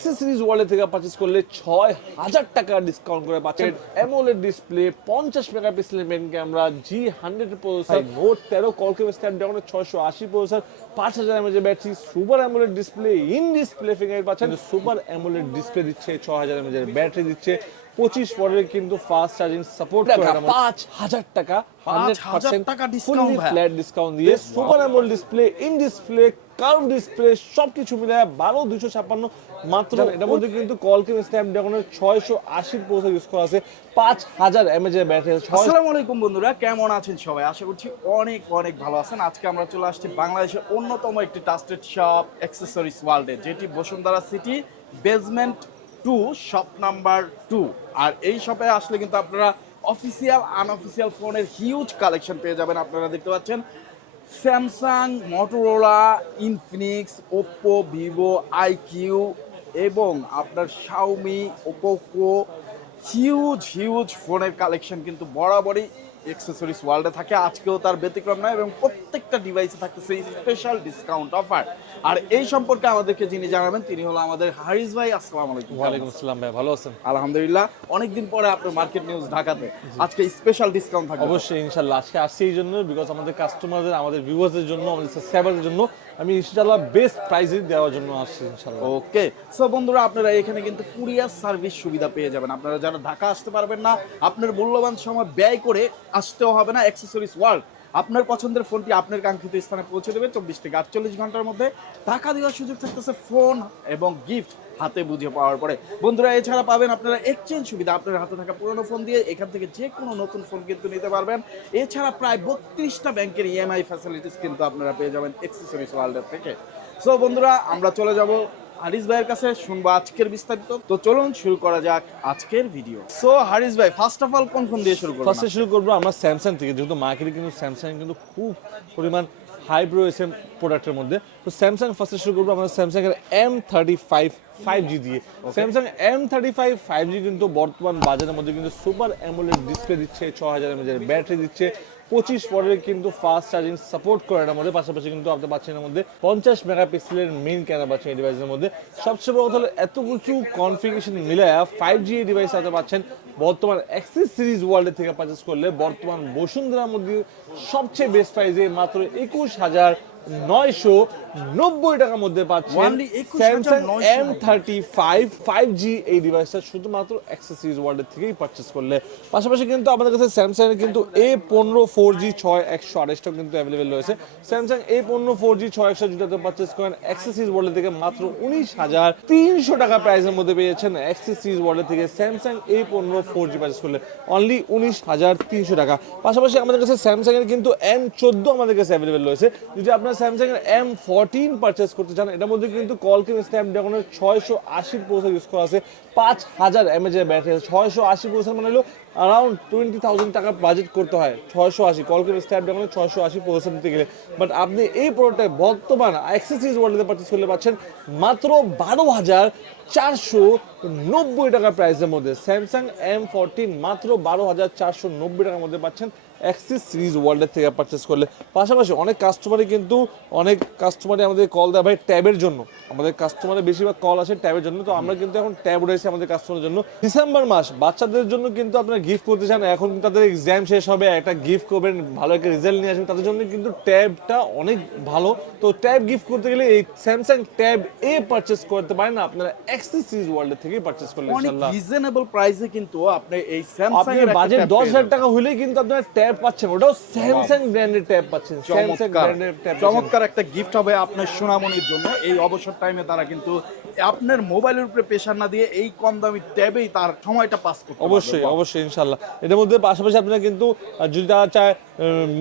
Accessories ওয়ালে থেকে purchase করলে ছয় হাজার টাকা ডিসকাউন্ট করে পাচ্ছেন অ্যামোলেড ডিসপ্লে পঞ্চাশ মেগাপিক্সেলের main camera G hundred processor note তেরো কলকে স্ন্যাপড্রাগনের ছয়শো আশি প্রসেসর পাঁচ হাজার এমএজের battery super AMOLED display in display finger পাচ্ছেন। সুপার অ্যামোলেড ডিসপ্লে দিচ্ছে ছ হাজার এমএজের ব্যাটারি দিচ্ছে। পঁচিশ পরের কিন্তু ফাস্ট চার্জিং সাপোর্ট পাঁচ হাজার টাকা হান্ড্রেড 5,000 পার্সেন্ট টাকা discount ভাই। ফ্ল্যাট ডিসকাউন্ট দিয়ে super AMOLED display in display curve display সবকিছু মিলে বারো দুশো ছাপ্পান্ন মাত্র এটার মধ্যে কিন্তু কলকিন স্ন্যাপড্রাগনের ছয়শো আশির প্রসেসর ইউজ করা আছে পাঁচ হাজার এমএজ ব্যাটারি আসসালামু আলাইকুম বন্ধুরা কেমন আছেন সবাই? আশা করছি অনেক অনেক ভালো আছেন। আজকে আমরা চলে আসছি বাংলাদেশের অন্যতম একটি ট্রাস্টেড শপ অ্যাক্সেসরিজ ওয়ার্ল্ডে যেটি Bashundhara city basement two shop number two আর এই শপে আসলে কিন্তু আপনারা অফিসিয়াল আনঅফিসিয়াল ফোনের হিউজ কালেকশন পেয়ে যাবেন। আপনারা দেখতে পাচ্ছেন Samsung Motorola Infinix Oppo Vivo iQOO এবং আপনার শাওমি ওপোকো হিউজ হিউজ ফোনের কালেকশন কিন্তু বরাবরই এক্সেসরিজ ওয়ার্ল্ডে থাকে আজকেও তার ব্যতিক্রম নয় এবং প্রত্যেকটা ডিভাইসে থাকতেছে স্পেশাল ডিসকাউন্ট অফার আর এই সম্পর্কে আমাদেরকে যিনি জানাবেন তিনি হলো আমাদের হারিস ভাই। আসসালাম আলাইকুম। ওয়ালাইকুম আসসালাম ভাই ভালো আছেন? আলহামদুলিল্লাহ। অনেকদিন পরে আপনার মার্কেট নিউজ ঢাকাতে। আজকে স্পেশাল ডিসকাউন্ট থাকবে। অবশ্যই ইনশাল্লাহ। আজকে আসছি এই জন্য বিকজ আমাদের কাস্টমারদের আমাদের ভিউয়ার্সদের জন্য আমাদের সাবস্ক্রাইবারদের জন্য আমি ইনশাল্লাহ বেস্ট প্রাইজে দেওয়ার জন্য আসছি ইনশাল্লাহ ওকে সো বন্ধুরা, আপনারা এখানে কিন্তু কুরিয়ার সার্ভিস সুবিধা পেয়ে যাবেন। আপনারা যারা ঢাকা আসতে পারবেন না, আপনার মূল্যবান সময় ব্যয় করে আসতেও হবে না অ্যাক্সেসরিজ ওয়ার্ল্ড আপনার পছন্দের ফোনটি আপনার কাঙ্ক্ষিত স্থানে পৌঁছে দেবে চব্বিশ থেকে আটচল্লিশ ঘণ্টার মধ্যে। টাকা দেওয়ার সুযোগ থাকতেছে ফোন এবং গিফট হাতে বুঝে পাওয়ার পরে। বন্ধুরা এছাড়া পাবেন আপনারা এক্সচেঞ্জ সুবিধা। আপনার হাতে থাকা পুরনো ফোন দিয়ে এখান থেকে যে কোনো নতুন ফোন কিন্তু নিতে পারবেন। এছাড়া প্রায় বত্রিশটা ব্যাংকের ইএমআই ফ্যাসিলিটিস কিন্তু আপনারা পেয়ে যাবেন এক্সেসরিজ ওয়ার্ল্ডের থেকে। সো বন্ধুরা আমরা চলে যাব হারিস ভাইয়ের কাছে। শুনব আজকের বিস্তারিত। তো চলুন শুরু করা যাক আজকের ভিডিও সো হারিস ভাই ফার্স্ট অফ অল কোন ফোন দিয়ে শুরু করব ফার্স্টে শুরু করব আমরা স্যামসাং থেকে। যেহেতু মার্কেটে কিন্তু স্যামসাং কিন্তু খুব পরিমাণ হাইপ রয়েছে প্রোডাক্টের মধ্যে। তো স্যামসাং ফার্স্টে শুরু করব আমাদের স্যামসাং এর M thirty five five G দিয়ে। Samsung M thirty five five G কিন্তু বর্তমান বাজারের মধ্যে কিন্তু সুপার অ্যামোলেড ডিসপ্লে দিচ্ছে ছ হাজার এমএজের ব্যাটারি দিচ্ছে। পঁচিশ পরের কিন্তু ফাস্ট চার্জিং সাপোর্ট করে এটার মধ্যে, পাশাপাশি কিন্তু আপনি পাচ্ছেন এর মধ্যে পঞ্চাশ মেগাপিক্সেলের মেন ক্যামেরা পাচ্ছেন এই ডিভাইসের মধ্যে। সবচেয়ে বড় কথা হলো, এত কিছু কনফিগারেশন মিলে ফাইভ জি ডিভাইস আপনি পাচ্ছেন। বর্তমান অ্যাক্সেস সিরিজ ওয়ার্ল্ডের থেকে পারচেস করলে বর্তমান বসুন্ধরার মধ্যে সবচেয়ে বেস্ট প্রাইজে মাত্র একুশ হাজার নয়শো নব্বই টাকার মধ্যে পাচ্ছেন Samsung M thirty five five G এই ডিভাইসটা শুধুমাত্র অ্যাক্সেসরিজ ওয়ার্ল্ডের থেকেই পারচেস করলে। পাশাপাশি কিন্তু আমাদের কাছে স্যামসাং এর কিন্তু এ পনেরো ফোর জি ছয় একশো আড়াইশটাও কিন্তু অ্যাভেলেবেল রয়েছে। স্যামসাং এ পনেরো ফোর জি ছয় একশো যেটাতে পারচেস করেন অ্যাক্সেসরিজ ওয়ার্ল্ড থেকে মাত্র উনিশ হাজার তিনশো টাকা প্রাইসের মধ্যে পেয়েছেন। অ্যাক্সেসরিজ ওয়ার্ল্ড থেকে স্যামসাং এ পনেরো ফোর জি পারচেস করলে অনলি উনিশ হাজার তিনশো টাকা। পাশাপাশি আমাদের কাছে স্যামসাং এর কিন্তু এম চোদ্দ আমাদের কাছে অ্যাভেলেবেল রয়েছে। যদি আপনার স্যামসাং এর এম ফোরটিন পারচেস করতে চান, এটার মধ্যে কিন্তু কলকিন স্ন্যাপড্রাগনের ছয়শো আশির প্রসেসর ইউজ করা আছে, পাঁচ হাজার ব্যাটারি আছে। ছয়শো আশি প্রসেসর মানে হলো অ্যারাউন্ড টোয়েন্টি থাউজেন্ড টাকা বাজেট করতে হয়, ছয়শো আশি। কলকিন স্ন্যাপড্রাগনের ছয়শো আশি প্রসেসর নিতে গেলে। বাট আপনি এই প্রোডাক্টে বর্তমান অ্যাক্সেসরিজ ওয়ার্ল্ডে পারচেস করলে পাচ্ছেন মাত্র বারো হাজার চারশো নব্বই টাকা প্রাইসের মধ্যে। স্যামসাং এম ফোরটিন মাত্র বারো হাজার চারশো নব্বই টাকার মধ্যে পাচ্ছেন অ্যাক্সিস সিরিজ ওয়ার্ল্ডের থেকে পারচেস করলে। পাশাপাশি অনেক কাস্টমারই কিন্তু অনেক কাস্টমারই আমাদের কল দেয় ভাই ট্যাবের জন্য। আমাদের কাস্টমারের বেশিরভাগ কল আসে ট্যাবের জন্য। তো আমরা কিন্তু এখন ট্যাব রয়েছে আমাদের কাস্টমারের জন্য। ডিসেম্বর মাস বাচ্চাদের জন্য কিন্তু আপনারা গিফট করতে চান। এখন তাদের এক্সাম শেষ হবে একটা গিফট করবেন ভালো একটা রেজাল্ট নিয়ে আসবেন। তাদের জন্য কিন্তু ট্যাবটা অনেক ভালো। তো ট্যাব গিফট করতে গেলে এই স্যামসাং ট্যাব এ পারচেস করতে পারেন। আপনারা অ্যাক্সিস সিরিজ ওয়ার্ল্ডের থেকে পারচেস করলে ইনশাআল্লাহ। রিজনেবল প্রাইসে কিন্তু আপনি এই স্যামসাং আপনি বাজেট দশ হাজার টাকা হলেই কিন্তু আপনারা ট্যাব পাচ্ছেন ওটাও স্যামসাং ব্র্যান্ডের ট্যাব পাচ্ছেন স্যামসাং ব্র্যান্ডের ট্যাব চমৎকার একটা গিফট হবে আপনার সোনামণির জন্য। এই অবসর টাইমে তারা কিন্তু আপনার মোবাইলের উপরে প্রেশার না দিয়ে এই কম দামি ট্যাবেই তার সময়টা পাস করতে অবশ্যই অবশ্যই ইনশাল্লাহ এটার মধ্যে পাশাপাশি আপনারা কিন্তু যদি তারা চায়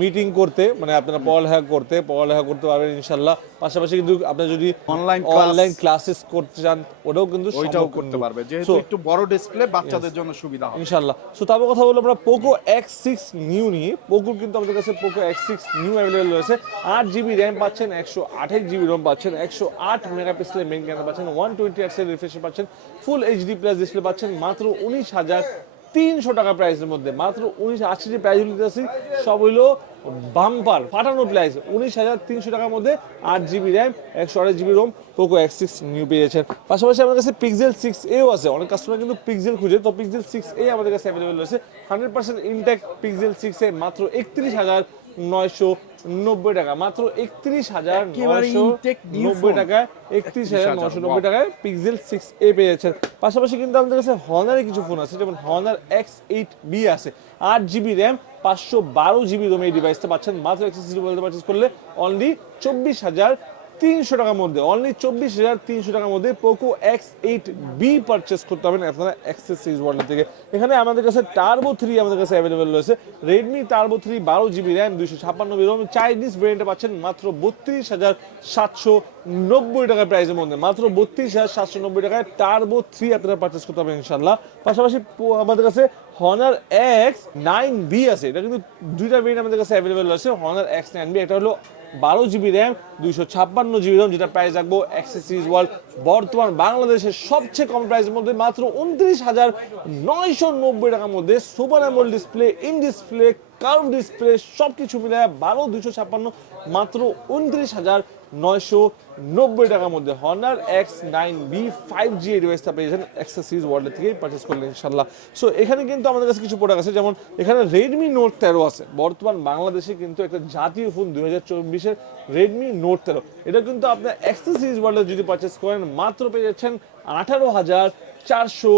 মিটিং করতে মানে আপনারা পড়ালেখা করতে পড়ালেখা করতে পারবেন ইনশাল্লাহ পাশাপাশি কিন্তু আপনারা যদি অনলাইন অনলাইন ক্লাসেস করতে চান ওটাও কিন্তু ওইটাও সম্ভব করতে পারবে। যেহেতু একটু বড় ডিসপ্লে বাচ্চাদের জন্য সুবিধা হবে। ইনশাল্লাহ সো তারপর কথা বলব আমরা পোকো এক্স সিক্স নিউ নিয়ে পোকোর কিন্তু আমাদের কাছে Poco X six new available রয়েছে। আট জিবি র্যাম পাচ্ছেন, একশো আঠাশ জিবি রোম পাচ্ছেন, একশো আট মেগাপিক্সেলের মেন ক্যামেরা পাচ্ছেন ওয়ান টোয়েন্টি এক্সেল রিফ্রেশ পাচ্ছেন ফুল এইচডি প্লাস ডিসপ্লে পাচ্ছেন, মাত্র উনিশ হাজার তিনশো টাকা প্রাইসের মধ্যে, মাত্র উনিশ আশি যে প্রাইস দিতেছি সব হইল বাম্পার ফাটানো প্রাইস উনিশ হাজার তিনশো টাকার মধ্যে আট জিবি র্যাম একশো আঠাশ GB ROM Poco X six new পেয়েছেন পাশাপাশি আমাদের কাছে পিক্সেল সিক্স এও আছে। অনেক কাস্টমার কিন্তু পিক্সেল খুঁজে। তো পিক্সেল সিক্স এ আমাদের কাছে অ্যাভেলেবেল রয়েছে। Hundred percent intact pixel six A মাত্র একত্রিশ হাজার নয়শো নব্বই টাকা। মাত্র একত্রিশ হাজার নয়শো নব্বই। টাকায় একত্রিশ হাজার নয়শো নব্বই টাকায় পিক্সেল সিক্স এ পেয়ে যাচ্ছেন পাশাপাশি কিন্তু আমাদের কাছে হনারের কিছু ফোন আছে যেমন হনার এক্স এইট বি আছে। আট জিবি র্যাম পাঁচশো বারো জিবি রোম এই ডিভাইসটা পাচ্ছেন। মাত্র এক্সেসরি বলতে পারচেস করলে অনলি চব্বিশ হাজার তিনশো টাকার মধ্যে অনলি চব্বিশ হাজার তিনশো টাকার মধ্যে Poco X eight B purchase করতে পারবেন আপনারা অ্যাক্সেস সিরিজ ওয়ার্ল্ড থেকে। এখানে আমাদের কাছে টার্বো থ্রি আমাদের কাছে অ্যাভেলেবেল রয়েছে। রেডমি টার্বো থ্রি বারো জিবি র্যাম দুইশো ছাপ্পান্ন বি রোম চাইনিজ ভেরিয়েন্টে পাচ্ছেন মাত্র বত্রিশ হাজার সাতশো নব্বই টাকা প্রাইসের মধ্যে। মাত্র বত্রিশ হাজার সাতশো নব্বই টাকায় টার্বো থ্রি আপনারা পারচেস করতে পারবেন ইনশাল্লাহ পাশাপাশি আমাদের কাছে হনার এক্স নাইন বি আছে। এটা কিন্তু দুইটা ভেরিয়েন্ট আমাদের কাছে অ্যাভেলেবেল রয়েছে হনার এক্স নাইন বি এটা হলো বারো জিবি র্যাম, দুইশো ছাপ্পান্ন জিবি র্যাম যেটা প্রাইস রাখব অ্যাক্সেসরিজ ওয়ার্ল্ড বর্তমান বাংলাদেশের সবচেয়ে কম প্রাইসের মধ্যে, মাত্র উনত্রিশ হাজার নয়শো নব্বই টাকার মধ্যে super AMOLED display in display curve display সব কিছু মিলে বারো, দুইশো ছাপ্পান্ন, মাত্র উনত্রিশ হাজার নয়শো নব্বই টাকার মধ্যে X nine B five G এই ডিভাইসটা পেয়েছেন ওয়ার্ল্ডের থেকেই পারচেস করলেন ইনশাল্লাহ সো এখানে কিন্তু আমাদের কাছে কিছু প্রোডাক্ট আছে যেমন এখানে রেডমি নোট তেরো আছে। বর্তমান বাংলাদেশে কিন্তু একটা জাতীয় ফোন দুই হাজার চব্বিশের রেডমি নোট তেরো। এটা কিন্তু আপনার অ্যাক্সেসরিজ ওয়ার্ল্ডে যদি পারচেস করেন মাত্র পেয়ে যাচ্ছেন আঠারো হাজার চারশো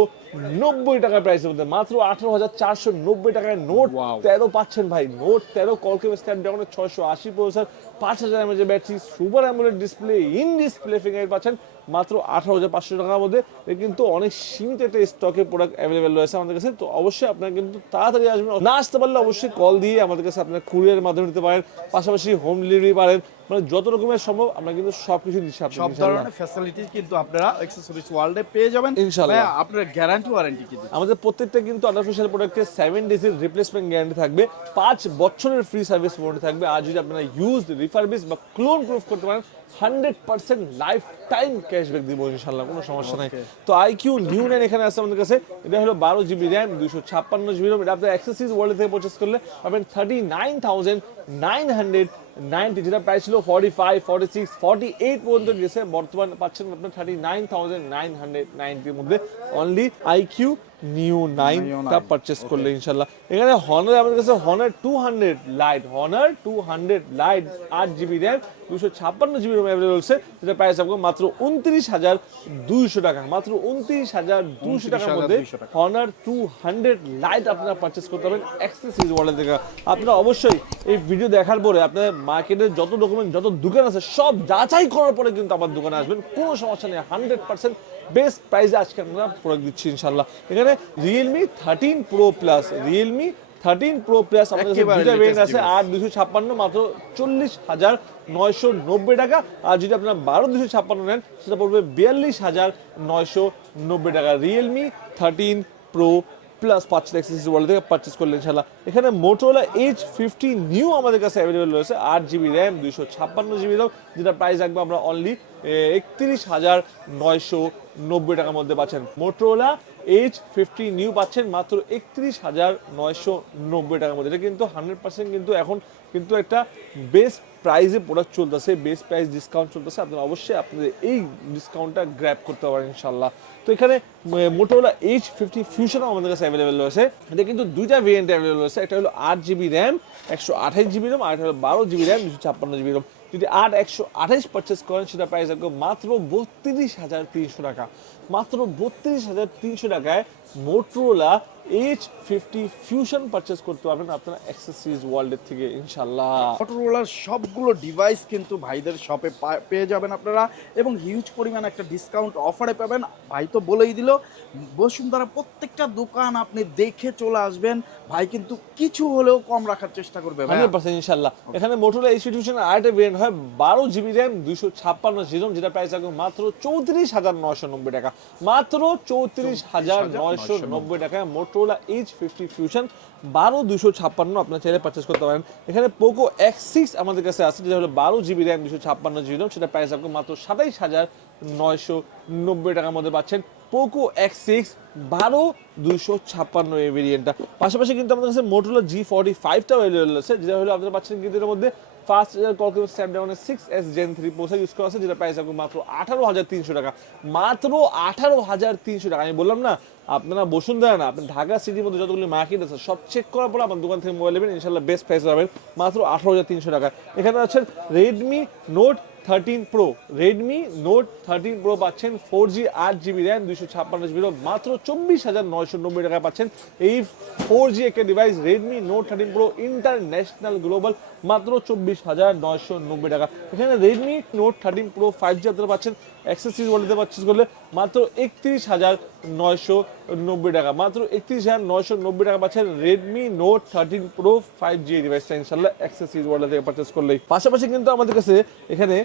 নব্বই টাকার প্রাইসের মধ্যে। মাত্র আঠারো হাজার চারশো নব্বই টাকায় নোট তেরো পাচ্ছেন ভাই। নোট তেরো কলকেম স্ন্যাপড্রাগনের ছয়শো আশি প্রসেসর পাঁচ হাজার এমএজের battery super AMOLED display in display finger পাচ্ছেন মাত্র আঠারো হাজার পাঁচশো টাকার মধ্যে। কিন্তু অনেক সীমিত একটা স্টকে প্রোডাক্ট অ্যাভেলেবেল রয়েছে আমাদের কাছে। তো অবশ্যই আপনারা কিন্তু তাড়াতাড়ি আসবেন। না আসতে পারলে অবশ্যই কল দিয়ে আমাদের কাছে আপনারা কুরিয়ারের মাধ্যমে নিতে পারেন। পাশাপাশি হোম ডেলিভারি পারেন। মানে যত রকমের সম্ভব আমরা কিন্তু সব কিছু দিচ্ছি সব ইনশাআল্লাহ। ধরনের ফ্যাসিলিটি কিন্তু আপনারা অ্যাক্সেসরিজ ওয়ার্ল্ডে পেয়ে যাবেন। ইনশাল্লাহ। আপনার গ্যারান্টি ওয়ারেন্টি কি আমাদের প্রত্যেকটা কিন্তু আর্টিফিশিয়াল প্রোডাক্টের সেভেন ডেজের রিপ্লেসমেন্ট গ্যারান্টি থাকবে। পাঁচ বছরের ফ্রি সার্ভিস ওয়ারেন্টি থাকবে। আর যদি আপনারা ইউজ রিফারবিস বা ক্লোন প্রুফ করতে পারেন hundred percent life time cashback দিব ইনশাল্লাহ কোনো সমস্যা নাই। তো আইকিউ নিউ নাইন এখানে আছে আমাদের কাছে এটা হলো বারো জিবি র্যাম দুশো ছাপ্পান্ন জিবি র্যাম এটা আপনার অ্যাক্সেসরিজ ওয়ার্ল্ড থেকে পারচেস করলে পাবেন thirty nine thousand nine hundred ninety যেটা প্রাইস ছিল forty five forty six forty eight পর্যন্ত গেছে বর্তমান পাচ্ছেন আপনার thirty nine thousand nine hundred নাইনটির মধ্যে অনলি আইকিউ নিউ নাইন টা 9, পারচেস করলে ইনশাল্লাহ। এখানে হনার আমাদের কাছে Honor two hundred lite Honor two hundred lite আট জিবি র্যাম দুশো ছাপ্পান্ন জিবি র্যাম অ্যাভেলেবল হচ্ছে যেটা প্রাইস আপনাকে মাত্র উনত্রিশ হাজার দুইশো টাকা মাত্র উনত্রিশ হাজার দুশো টাকার মধ্যে হনার টু হান্ড্রেড লাইট আপনারা পারচেস করতে পারবেন এক্সেস সিরিজ ওয়ালেট থেকে। আপনারা অবশ্যই এই ভিডিও দেখার পরে আপনার মার্কেটের যত ডকুমেন্ট যত দোকান আছে সব যাচাই করার পরে কিন্তু আমার দোকানে আসবেন। কোনো সমস্যা নেই হান্ড্রেড পার্সেন্ট বেস্ট প্রাইসে আজকে আমরা প্রোডাক্ট দিচ্ছি ইনশাল্লাহ এখানে Realme thirteen pro plus Realme thirteen pro plus আমাদের কাছে একেবারে ভেরিয়েন্ট আছে আর দুশো ছাপ্পান্ন মাত্র চল্লিশ হাজার নয়শো নব্বই টাকা। আর যদি আপনার বারো দুশো ছাপ্পান্ন নেন সেটা পড়বে বিয়াল্লিশ হাজার নয়শো নব্বই টাকা। রিয়েলমি থার্টিন প্রো প্লাস পাচ্ছেন এক্সেসরিজ ওয়ার্ল্ড থেকে পারচেস করলে ইনশাল্লাহ এখানে মোটোলা এইচ ফিফটি নিউ আমাদের কাছে অ্যাভেলেবেল রয়েছে, আট জিবি র্যাম দুইশো ছাপ্পান্ন জিবি র্যাম যেটা প্রাইস রাখব আমরা অনলি একত্রিশ হাজার নয়শো নব্বই টাকার মধ্যে পাচ্ছেন। মোটোলা এইচ ফিফটি নিউ পাচ্ছেন মাত্র একত্রিশ হাজার নয়শো নব্বই টাকার মধ্যে। এটা কিন্তু হান্ড্রেড পার্সেন্ট কিন্তু এখন কিন্তু একটা বেস্ট প্রাইসে প্রোডাক্ট চলতেছে বেস্ট প্রাইস ডিসকাউন্ট চলতেছে, আপনারা অবশ্যই আপনাদের এই ডিসকাউন্টটা গ্র্যাব করতে পারেন ইনশাল্লাহ তো এখানে মোটোলা এইচ ফিফটি ফিউশনও আমাদের কাছে অ্যাভেলেবেল রয়েছে। এটা কিন্তু দুইটা ভেরিয়েন্ট অ্যাভেলেবেল রয়েছে, একটা হলো আট জিবি র্যাম একশো আঠাশ জিবি র্যাম আর একটা হলো বারো জিবি র্যাম দুশো ছাপ্পান্ন জিবি র্যাম যদি আট একশো আঠাশ পারচেস করেন, সেটা প্রাইস রাখব মাত্র বত্রিশ হাজার তিনশো টাকা। মাত্র বত্রিশ হাজার তিনশো টাকায় Motorola H fifty fusion purchase করতে পারবেন আপনারা অ্যাক্সেসরিজ ওয়ার্ল্ডের থেকে ইনশাল্লাহ মটোরোলার সবগুলো ডিভাইস কিন্তু ভাইদের শপে পেয়ে যাবেন আপনারা এবং হিউজ পরিমাণ একটা ডিসকাউন্ট অফারে পাবেন। ভাই তো বলেই দিল বসুন্ধরা প্রত্যেকটা দোকান আপনি দেখে চলে আসবেন। ভাই কিন্তু কিছু হলেও কম রাখার চেষ্টা করবে ভাইয়া। হান্ড্রেড পার্সেন্ট ইনশাল্লাহ এখানে মোটরোলা ইনস্টিটিউশন আরেকটা ভেরিয়েন্ট হয় বারো জিবি র্যাম দুইশো ছাপ্পান্ন জিরোম যেটা প্রাইস রাখবে মাত্র চৌত্রিশ হাজার নয়শো নব্বই টাকা। মাত্র চৌত্রিশ হাজার নয়শো নব্বই টাকায় মোটরোলা এইচ ফিফটি ফিউশন বারো দুশো ছাপ্পান্ন আপনার চাইলে পারচেস করতে পারেন। এখানে পোকো এক্স আমাদের কাছে আছে, যেটা হলো বারো জিবি র্যাম দুশো ছাপ্পান্ন জিবি র্যাম সেটা প্রাইস রাখবে মাত্র সাতাইশ হাজার নয়শো নব্বই টাকার মধ্যে পাচ্ছেন। পোকো এক্স সিক্স বারো দুইশো ছাপ্পান্ন এই ভেরিয়েন্টটা পাশাপাশি কিন্তু আমাদের কাছে মোটোলা জি ফর্টি ফাইভটাও অ্যাভেলেবল আছে, যেটা হলো আপনারা পাচ্ছেন কিন্তু এর মধ্যে first Kolkata স্ন্যাপড্রাগনের six S gen three processor use করা আছে, যেটা প্রাইস এখন মাত্র আঠারো হাজার তিনশো টাকা। মাত্র আঠারো হাজার তিনশো টাকা, আমি বললাম না আপনারা বসুন্ধরা না আপনি ঢাকা সিটির মধ্যে যতগুলি মার্কেট আছে, সব চেক করার পর আমার দোকান থেকে মোবাইল নেবেন ইনশাল্লাহ বেস্ট প্রাইস পাবেন মাত্র আঠারো হাজার তিনশো টাকা। এখানে আছেন Redmi note thirteen pro Redmi note thirteen pro পাচ্ছেন ফোর জি আট জিবি র্যাম দুইশো ছাপ্পান্ন জিবি মাত্র চব্বিশ হাজার নয়শো নব্বই টাকায় পাচ্ছেন এই ফোর জি একটা device Redmi note thirteen pro international global মাত্র চব্বিশ হাজার নয়শো নব্বই টাকা। এখানে Redmi note thirteen pro five G আপনারা পাচ্ছেন অ্যাক্সেসরিজ ওয়ার্ল্ডে পারচেস করলে মাত্র একত্রিশ হাজার নয়শো নব্বই টাকা। মাত্র একত্রিশ হাজার নয়শো নব্বই টাকা পাচ্ছেন Redmi note thirteen pro five G ডিভাইসটা ইনশাল্লাহ অ্যাক্সেসরিজ ওয়ার্ল্ড থেকে পারচেস করলেই। পাশাপাশি কিন্তু আমাদের কাছে এখানে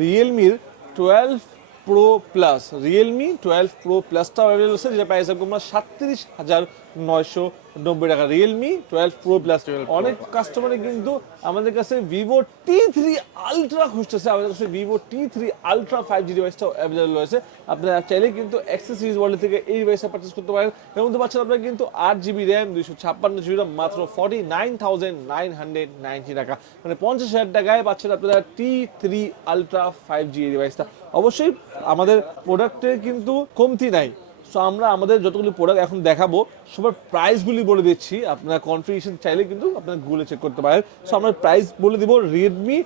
রিয়েলমির twelve pro plus Realme twelve pro প্লাসটাও available আছে, যেটা প্রাইস আপনার সাতত্রিশ হাজার নয়শো নব্বই টাকা। রিয়েলমি টুয়েলভ প্রো প্লাস অনেক কাস্টমারে কিন্তু আমাদের কাছে ভিভো টি থ্রি আলট্রা খুঁজতেছে। আমাদের কাছে Vivo T three ultra five G ডিভাইসটাও available রয়েছে। আপনারা চাইলে কিন্তু অ্যাক্সেস সিরিজ ওয়ার্ল্ড থেকে এই ডিভাইসটা পারচেস করতে পারেন। এর মধ্যে পাচ্ছেন আপনারা কিন্তু আট জিবি র্যাম দুইশো ছাপ্পান্ন জিবি র্যাম মাত্র forty nine thousand nine hundred ninety টাকা। মানে পঞ্চাশ হাজার টাকায় পাচ্ছেন আপনারা T three ultra five G ডিভাইসটা অবশ্যই আমাদের প্রোডাক্টের কিন্তু কমতি নাই। সো আমরা আমাদের যতগুলি প্রোডাক্ট এখন দেখাবো, সবার প্রাইসগুলি বলে দিচ্ছি। আপনার কনফিগারেশন চাইলে কিন্তু আপনার গুগলে চেক করতে পারেন। সো আমরা প্রাইস বলে দিব Redmi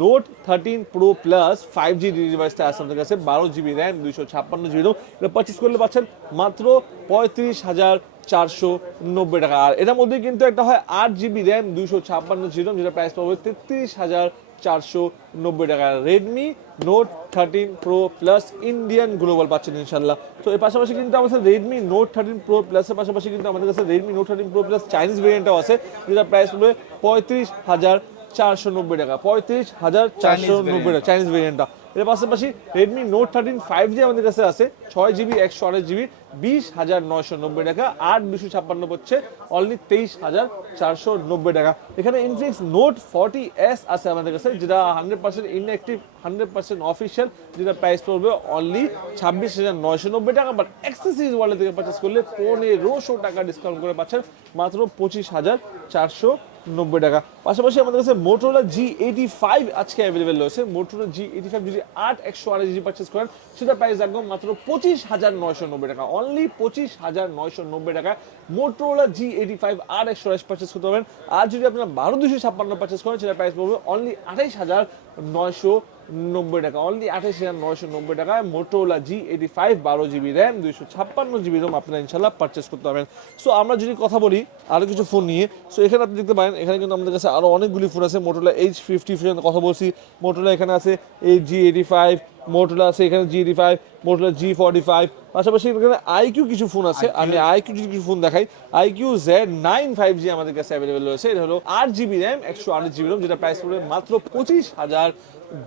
note thirteen pro plus five G ডিভাইসটা আছে আমাদের কাছে, বারো জিবি র্যাম দুইশো ছাপ্পান্ন জিবি রোম এটা পারচেস করলে পাচ্ছেন মাত্র পঁয়ত্রিশ হাজার চারশো নব্বই টাকা। আর এটার মধ্যে কিন্তু একটা হয় আট জিবি র্যাম দুইশো ছাপ্পান্ন জিরো যেটা প্রাইস পাবে তেত্রিশ হাজার চারশো নব্বই টাকা। Redmi note thirteen pro plus Indian global পাচ্ছেন ইনশাল্লাহ তো এর পাশাপাশি কিন্তু আমাদের রেডমি নোট থার্টিন প্রো প্লাসের পাশাপাশি কিন্তু আমাদের কাছে Redmi note thirteen pro plus Chinese ভেরিয়েন্টটাও আছে যেটা প্রাইস পড়বে পঁয়ত্রিশ হাজার চারশো নব্বই টাকা। পঁয়ত্রিশ হাজার চারশো নব্বই টাকা চাইনিজ ভেরিয়েন্টটা এর পাশাপাশি Redmi note thirteen five G আমাদের কাছে আছে, ছয় জিবি একশো আঠাশ জিবি বিশ হাজার নয়শো নব্বই টাকা, আট দুশো ছাপ্পান্ন পড়ছে অনলি তেইশ হাজার চারশো নব্বই টাকা। এখানে ইনফিনিক্স নোট ফর্টি এস আছে আমাদের কাছে, যেটা hundred percent inactive hundred percent official যেটা প্রাইস পড়বে অনলি ছাব্বিশ হাজার নয়শো নব্বই টাকা বাট এক্সেসরিজ ওয়ার্ল্ড থেকে পারচেস করলে পনেরোশো টাকা ডিসকাউন্ট করে পাচ্ছেন, মাত্র পঁচিশ হাজার চারশো নব্বই টাকা। পাশাপাশি আমাদের কাছে মোটোলা জি এইটি ফাইভ আজকে অ্যাভেলেবেল রয়েছে। মোটোরোলা জি এইটি ফাইভ যদি আট, একশো আড়াই জি পারচেস করেন, সেটা প্রাইস একদম মাত্র পঁচিশ হাজার নয়শো নব্বই টাকা। অনলি পঁচিশ হাজার নয়শো নব্বই টাকা মোটোরোলা জি এইটি ফাইভ আট একশো আড়াইশ পারচেস করতে পারবেন। আর যদি আপনারা বারো দুশো ছাপ্পান্ন পারচেস করেন, সেটা প্রাইস পড়বে অনলি আঠাইশ হাজার নয়শো নব্বই টাকা। অনলি আঠাশ হাজার নয়শো নব্বই টাকায় মোটোলা জি এইটি ফাইভ বারো জিবি র্যাম দুইশো ছাপ্পান্ন জিবি রোম আপনারা ইনশাল্লাহ পারচেস করতে পারবেন। সো আমরা যদি কথা বলি আরও কিছু ফোন নিয়ে সো এখানে আপনি দেখতে পারেন এখানে কিন্তু আমাদের কাছে আরও অনেকগুলি ফোন আছে মোটোলা এইচ ফিফটি ফোনের কথা বলছি। মোটোলা এখানে আছে H G eighty five Motorola আছে এখানে G eighty five Motorola G forty five পাশাপাশি এখানে আইকিউ কিছু ফোন আছে আমি আইকিউ যদি কিছু ফোন দেখাই iQOO Z nine five G আমাদের কাছে অ্যাভেলেবেল রয়েছে। এটা হলো আট জিবি র্যাম একশো আট জিবি রোম যেটা প্রাইস পড়বে মাত্র পঁচিশ হাজার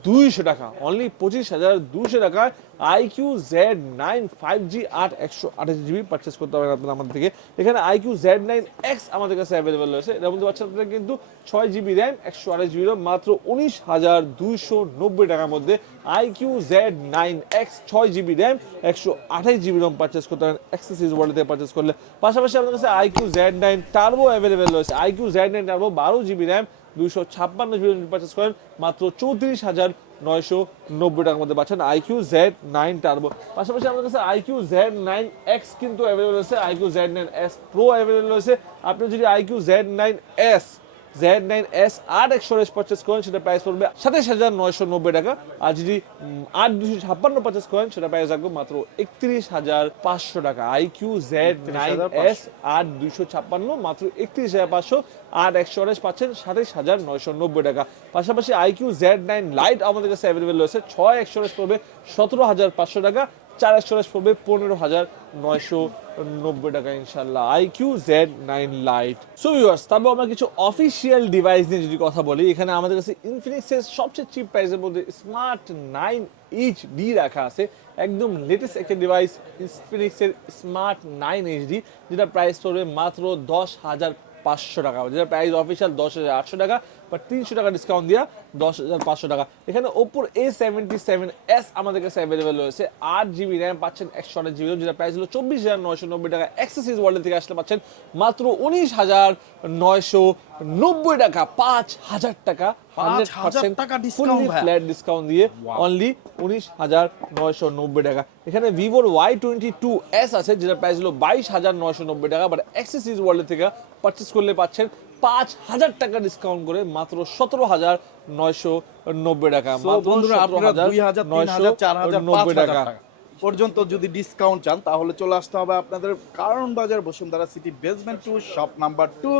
দুইশো টাকা। অনলি পঁচিশ হাজার দুশো টাকায় iQOO Z nine five G আট একশো আঠাশ জিবি পারচেস করতে পারেন আপনারা আমাদের থেকে। এখানে আইকিউ জেড নাইন এক্স আমাদের কাছে অ্যাভেলেবেল রয়েছে। এর মধ্যে পাচ্ছেন আপনারা কিন্তু ছয় জিবি র্যাম একশো আঠাশ জিবি র্যাম মাত্র উনিশ হাজার দুইশো নব্বই টাকার মধ্যে আইকিউ জেড নাইন এক্স ছয় জিবি র্যাম একশো আঠাশ জিবি র্যাম পারচেস করতে পারেন। এক্সেসরিজ ওয়ার্ল্ড থেকে পারচেস করলে। পাশাপাশি আমাদের কাছে iQOO Z nine turbo available রয়েছে। আইকিউ জেড নাইন টার্বো বারো জিবি র্যাম দুইশো ছাপ্পান্ন পারচেস করেন মাত্র চৌত্রিশ হাজার নয়শো নব্বই টাকার মধ্যে পাচ্ছেন আইকিউ জেড নাইন টার্বো পাশাপাশি আমাদের কাছে আইকিউ জেড নাইন এক্স কিন্তু অ্যাভেলেবল রয়েছে। IQOO Z nine S pro available রয়েছে। আপনি যদি iQOO Z nine S Z nine S আট একশো সেটা প্রাইস পড়বে সাতাশ হাজার নয়শো নব্বই টাকা। আর যদি আট দুশো ছাপ্পান্ন সেটা প্রাইস মাত্র একত্রিশ হাজার পাঁচশো টাকা। আইকিউ জেড নাইন এস আট দুশো ছাপ্পান্ন, মাত্র একত্রিশ হাজার পাঁচশো। আট একশো পাচ্ছেন সাতাশ হাজার নয়শো নব্বই টাকা। পাশাপাশি আইকিউ জেড নাইন লাইট আমাদের কাছে অ্যাভেলেবেল রয়েছে। ছয় একশো পড়বে সতেরো হাজার পাঁচশো টাকা। চার একশো পড়বে, পনেরো হাজার নয়শো নব্বই টাকা ইনশাল্লাহ। IQOO Z nine lite so viewers তারপর আমরা কিছু অফিসিয়াল ডিভাইস নিয়ে যদি কথা বলি, এখানে আমাদের কাছে ইনফিনিক্সের সবচেয়ে চিপ প্রাইসের মধ্যে স্মার্ট নাইন এইচ ডি রাখা আছে। একদম লেটেস্ট একটা ডিভাইস ইনফিনিক্সের স্মার্ট নাইন এইচ ডি যেটা প্রাইস পড়বে মাত্র দশ হাজার পাঁচশো টাকা। যেটা প্রাইস অফিসিয়াল দশ হাজার আটশো টাকা বাট তিনশো টাকা ডিসকাউন্ট দিয়ে দশ হাজার পাঁচশো টাকা। এখানে ওপোর এ সেভেন্টি সেভেন এস আমাদের কাছে অ্যাভেলেবেল রয়েছে। আট জিবি র্যাম পাচ্ছেন একশো আট জিবি যেটা প্রাইস হলো চব্বিশ হাজার নয়শো নব্বই টাকা। এক্সেসিজ ওয়ার্ল্ড থেকে আসলে পাচ্ছেন মাত্র উনিশ হাজার নয়শো নব্বই টাকা। পাঁচ হাজার টাকা 5,000 টাকা discount ভাই। ফ্ল্যাট ডিসকাউন্ট দিয়ে অনলি উনিশ হাজার নয়শো নব্বই টাকা। এখানে ভিভোর ওয়াই টোয়েন্টি টু এস আছে যেটা প্রাইস হলো বাইশ হাজার নয়শো নব্বই টাকা। বাট এক্সেসিজ ওয়ার্ল্ড থেকে পারচেস করলে পাচ্ছেন পাঁচ হাজার টাকা ডিসকাউন্ট করে মাত্র সতেরো হাজার নয়শো নব্বই টাকা। নয়শো মাত্র বন্ধুরা আপনারা দুই হাজার নয়শো চার হাজার নব্বই টাকা। পর্যন্ত যদি ডিসকাউন্ট চান তাহলে চলে আসতে হবে আপনাদের Karwan Bazar Bashundhara city basement two shop number two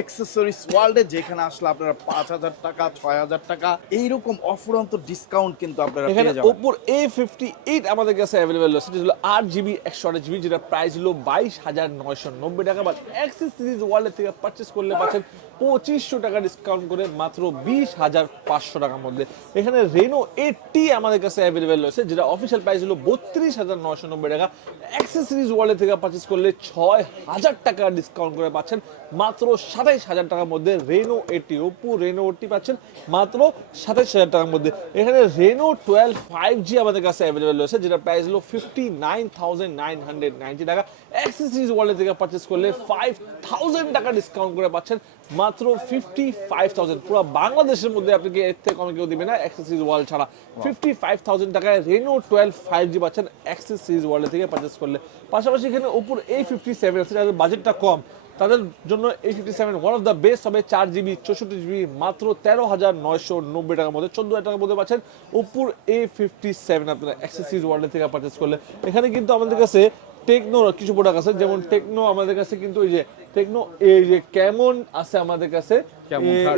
accessories ওয়ার্ল্ডে যেখানে আসলে আপনারা পাঁচ হাজার টাকা ছয় হাজার টাকা এইরকম অফুরন্ত ডিসকাউন্ট কিন্তু আপনারা এখানে ওপোর এ ফিফটি এইট আমাদের কাছে অ্যাভেলেবেল রয়েছে। যেটা হলো আট জিবি একশো আট জিবি যেটা প্রাইস হলো বাইশ হাজার নয়শো নব্বই টাকা। বা অ্যাক্সিস সিরিজ ওয়ার্ল্ডের থেকে পারচেস করলে পাচ্ছেন পঁচিশশো টাকা ডিসকাউন্ট করে মাত্র বিশ হাজার পাঁচশো টাকার মধ্যে। এখানে রেনো এইটটি আমাদের কাছে অ্যাভেলেবেল রয়েছে যেটা অফিসিয়াল প্রাইস হলো বত্রিশ হাজার নয়শো নব্বই টাকা। অ্যাক্সেস সিরিজ ওয়ার্ল্ডের থেকে পারচেস করলে ছয় হাজার টাকা ডিসকাউন্ট করে পাচ্ছেন। মাত্র সাতাইশ হাজার টাকার মধ্যে Reno eighty Oppo Reno eighty পাচ্ছেন। মাত্র সাতাইশ হাজার টাকার মধ্যে। এখানে রেনো টুয়েলভ ফাইভ জি আমাদের কাছে অ্যাভেলেবেল রয়েছে যেটা প্রাইস হলো fifty nine thousand nine hundred ninety টাকা। অ্যাক্সেস সিরিজ ওয়ার্ল্ড থেকে পারচেস করলে ফাইভ থাউজেন্ড টাকা ডিসকাউন্ট করে পাচ্ছেন। মাত্র ফিফটি ফাইভ থাউজেন্ড পুরো বাংলাদেশের মধ্যে আপনাকে এর থেকে কমে কেউ দিবে না? অ্যাক্সেস সিরিজ ওয়ার্ল্ড ছাড়া ফিফটি ফাইভ থাউজেন্ড টাকায় রেনো টুয়েলভ ফাইভ জি পাচ্ছেন। অ্যাক্সেস সিরিজ ওয়ার্ল্ড থেকে পারচেস করলে। পাশাপাশি এখানে উপর এই ফিফটি সেভেন আছে যাদের বাজেটটা কম তাদের জন্য এই fifty seven one of the best হবে চার জিবি চৌষট্টি জিবি মাত্র তেরো হাজার নয়শো নব্বই টাকার মধ্যে। চোদ্দ হাজার টাকার মধ্যে পাচ্ছেন উপর এ ফিফটি সেভেন আপনারা অ্যাক্সেসরিজ ওয়ার্ল্ড থেকে পারচেস করলে। এখানে কিন্তু আমাদের কাছে টেকনোর কিছু প্রোডাক্ট আছে যেমন টেকনো আমাদের কাছে কিন্তু এই যে টেকনো এই যে কেমন আছে আমাদের কাছে?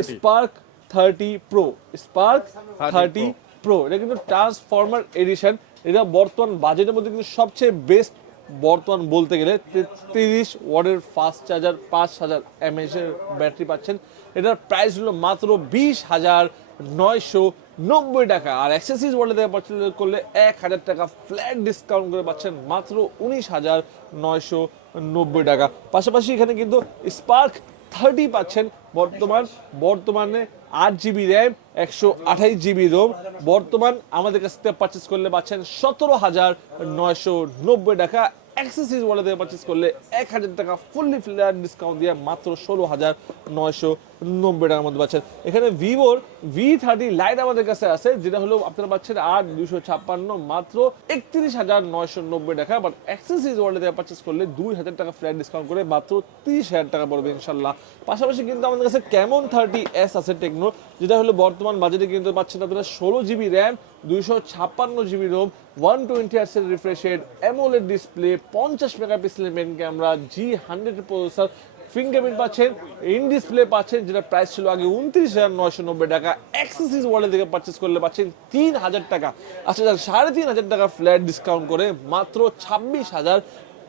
Spark thirty pro Spark thirty pro এটা কিন্তু ট্রান্সফরমার এডিশন এটা বর্তমান বাজেটের মধ্যে কিন্তু সবচেয়ে বেস্ট বর্তমান বলতে গেলে তিরিশ ওয়ার্ডের ফাস্ট চার্জার পাঁচ হাজার এমএএচ এর ব্যাটারি পাচ্ছেন। এটার প্রাইস হলো মাত্র বিশ হাজার নয়শো নব্বই টাকা। আর অ্যাক্সেসরিজ ওয়ার্ল্ডে থেকে পাচ্ছেন করলে এক হাজার টাকা ফ্ল্যাট ডিসকাউন্ট করে পাচ্ছেন মাত্র উনিশ হাজার নয়শো নব্বই টাকা। পাশাপাশি এখানে কিন্তু স্পার্ক থার্টি পাচ্ছেন। বর্তমান, বর্তমানে আট জিবি র্যাম একশো আঠাইশ জিবি রোম বর্তমান আমাদের কাছ থেকে পারচেস করলে পাচ্ছেন সতেরো হাজার নয়শো নব্বই টাকা। অ্যাক্সেসরিজ ওয়ালে দিয়ে পারচেস করলে এক হাজার টাকা ফুললি ফ্ল্যাট ডিসকাউন্ট দিয়ে মাত্র ষোলো হাজার নয়শো নব্বই টাকার মধ্যে পাচ্ছেন। এখানে ভিভোর ভি থার্টি লাইট আমাদের কাছে আছে, যেটা হলো আপনারা পাচ্ছেন আট দুশো ছাপ্পান্ন, মাত্র একত্রিশ হাজার নয়শো নব্বই টাকা। বাট অ্যাক্সেসরিজ ওয়ার্ল্ড থেকে পারচেস করলে দুই হাজার টাকা ফ্ল্যাট ডিসকাউন্ট করে মাত্র তিরিশ হাজার টাকা পড়বে ইনশাল্লাহ। পাশাপাশি কিন্তু আমাদের কাছে কেমন থার্টি এস আছে টেকনো যেটা হলো বর্তমান বাজেটে কিন্তু পাচ্ছেন আপনারা ষোলো জিবি র্যাম দুইশো ছাপ্পান্ন জিবি রোম ওয়ান টোয়েন্টি আর্সের রিফ্রেশেড অ্যামোলেড ডিসপ্লে পঞ্চাশ মেগাপিক্সেলের main camera G hundred processor fingerprint পাচ্ছেন, ইন ডিসপ্লে পাচ্ছেন, যেটা প্রাইস ছিল আগে উনত্রিশ হাজার নয়শো নব্বই টাকা। অ্যাক্সেসিস ওয়ার্ল্ড থেকে পারচেস করলে পাচ্ছেন তিন হাজার টাকা। আচ্ছা সাড়ে তিন হাজার টাকা ফ্ল্যাট ডিসকাউন্ট করে মাত্র ছাব্বিশ হাজার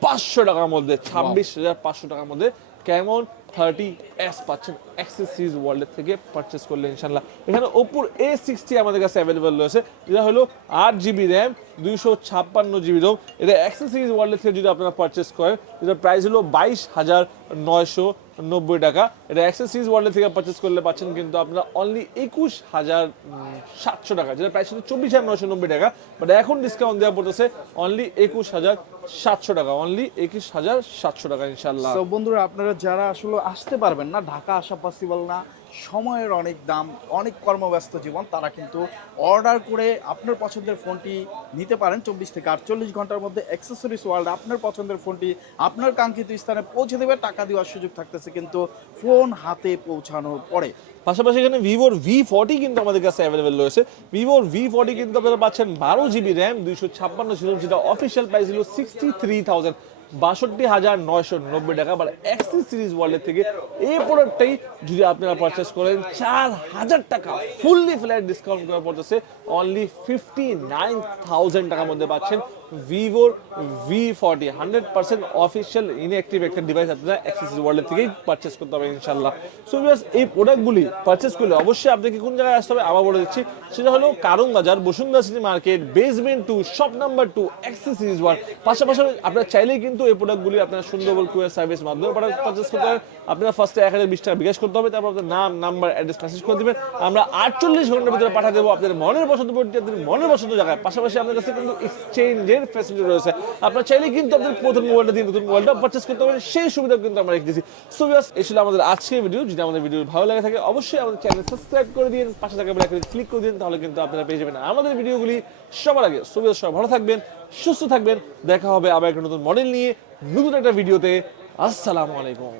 পাঁচশো টাকার মধ্যে, ছাব্বিশ হাজার পাঁচশো টাকার মধ্যে কেমন থার্টি এস পাচ্ছেন। অ্যাক্সেস সিরিজ ওয়ার্ল্ডের থেকে পারচেস করলে ইনশাল্লাহ এখানে ওপোর এ সিক্সটি আমাদের কাছে রয়েছে। যেটা হলো আট জিবি র্যাম দুইশো ছাপ্পান্ন জিবি রোম এটা অ্যাক্সেস সিরিজ ওয়ার্ল্ডের থেকে যদি আপনারা পারচেস করেন যেটা প্রাইস হলো বাইশ হাজার নয়শো নব্বই টাকা। এটা অ্যাক্সেস সিরিজ থেকে পারচেস করলে পাচ্ছেন কিন্তু আপনারা অনলি একুশ হাজার সাতশো টাকা যেটা প্রাইস ছিল চব্বিশ হাজার নয়শো নব্বই টাকা। বাট এখন ডিসকাউন্ট দেওয়া পড়তেছে অনলি একুশ হাজার সাতশো টাকা অনলি একুশ হাজার সাতশো টাকা ইনশাল্লাহ বন্ধুরা, আপনারা যারা আসলে আসতে পারবেন না, ঢাকা আসা পসিবল না। সময়ের অনেক দাম, অনেক কর্মব্যস্ত জীবন, তারা কিন্তু অর্ডার করে আপনার পছন্দের ফোনটি নিতে পারেন চব্বিশ থেকে আটচল্লিশ ঘণ্টার মধ্যে অ্যাক্সেসরিজ ওয়ার্ল্ড আপনার পছন্দের ফোনটি আপনার কাঙ্ক্ষিত স্থানে পৌঁছে দেবে, টাকা দেওয়ার সুযোগ থাকতেছে কিন্তু ফোন হাতে পৌঁছানোর পরে। পাশাপাশি এখানে ভিভোর ভি ফর্টি কিন্তু আমাদের কাছে অ্যাভেলেবেল রয়েছে। ভিভোর ভি ফর্টি কিন্তু আপনারা পাচ্ছেন বারো জিবি র্যাম দুইশো ছাপ্পান্ন যেটা অফিসিয়াল প্রাইস ছিল সিক্সটি থ্রি থাউজেন্ড বাষট্টি হাজার নয়শো নব্বই টাকা বা অ্যাক্সিস সিরিজ ওয়ার্ল্ডের থেকে এই প্রোডাক্টটাই যদি আপনারা পারচেস করেন, চার হাজার টাকা ফুললি ফ্ল্যাট ডিসকাউন্ট করে পড়তেছে অনলি ফিফটি নাইন থাউজেন্ড টাকার মধ্যে পাচ্ছেন। V forty hundred percent official inactive একটা ডিভাইস আপনারা ওয়ার্ল্ডের থেকেই পারচেস করতে হবে ইনশাল্লাহ সো ভিউয়ার্স এই প্রোডাক্টগুলি পারচেস করলে অবশ্যই আপনাকে কোন জায়গায় আসতে হবে? আবার বলে দিচ্ছি, সেটা হলো Karwan Bazar Bashundhara city market basement two shop number two world পাশাপাশি আপনারা চাইলেই কিন্তু এই প্রোডাক্টগুলি আপনারা সুন্দরবন সার্ভিস মাধ্যমে পারচেস করতে পারেন। আপনারা ফার্স্টে এক হাজার বিশ টাকা বিকাশ করতে হবে, তারপর আপনার নাম নাম্বার অ্যাড্রেস মেসেজ করে দেবেন। আমরা আটচল্লিশ ঘণ্টার ভিতরে পাঠিয়ে দেবো আপনাদের মনের পড়তে আপনাদের মনের পছন্দ জায়গায়। পাশাপাশি আপনার কাছে কিন্তু এক্সচেঞ্জের ফ্যাসিলিটি রয়েছে। আপনার চাইলে কিন্তু আপনাদের প্রথম মোবাইলটা দিয়ে নতুন মোবাইলটা পারচেস করতে পারেন, সেই সুবিধা কিন্তু আমরা রেখে দিয়েছি সো ভিউয়ার্স এই ছিল আমাদের আজকের ভিডিও যদি আমাদের ভিডিও ভালো লাগে থাকে, অবশ্যই আমাদের চ্যানেল সাবস্ক্রাইব করে দিন, পাশে থাকা বেল ক্লিক করে দিন, তাহলে কিন্তু আপনারা পেয়ে যাবেন আমাদের ভিডিওগুলি সবার আগে। সো ভিউয়ার্স সবাই ভালো থাকবেন, সুস্থ থাকবেন। দেখা হবে আবার একটা নতুন মডেল নিয়ে নতুন একটা ভিডিওতে আসসালামু আলাইকুম।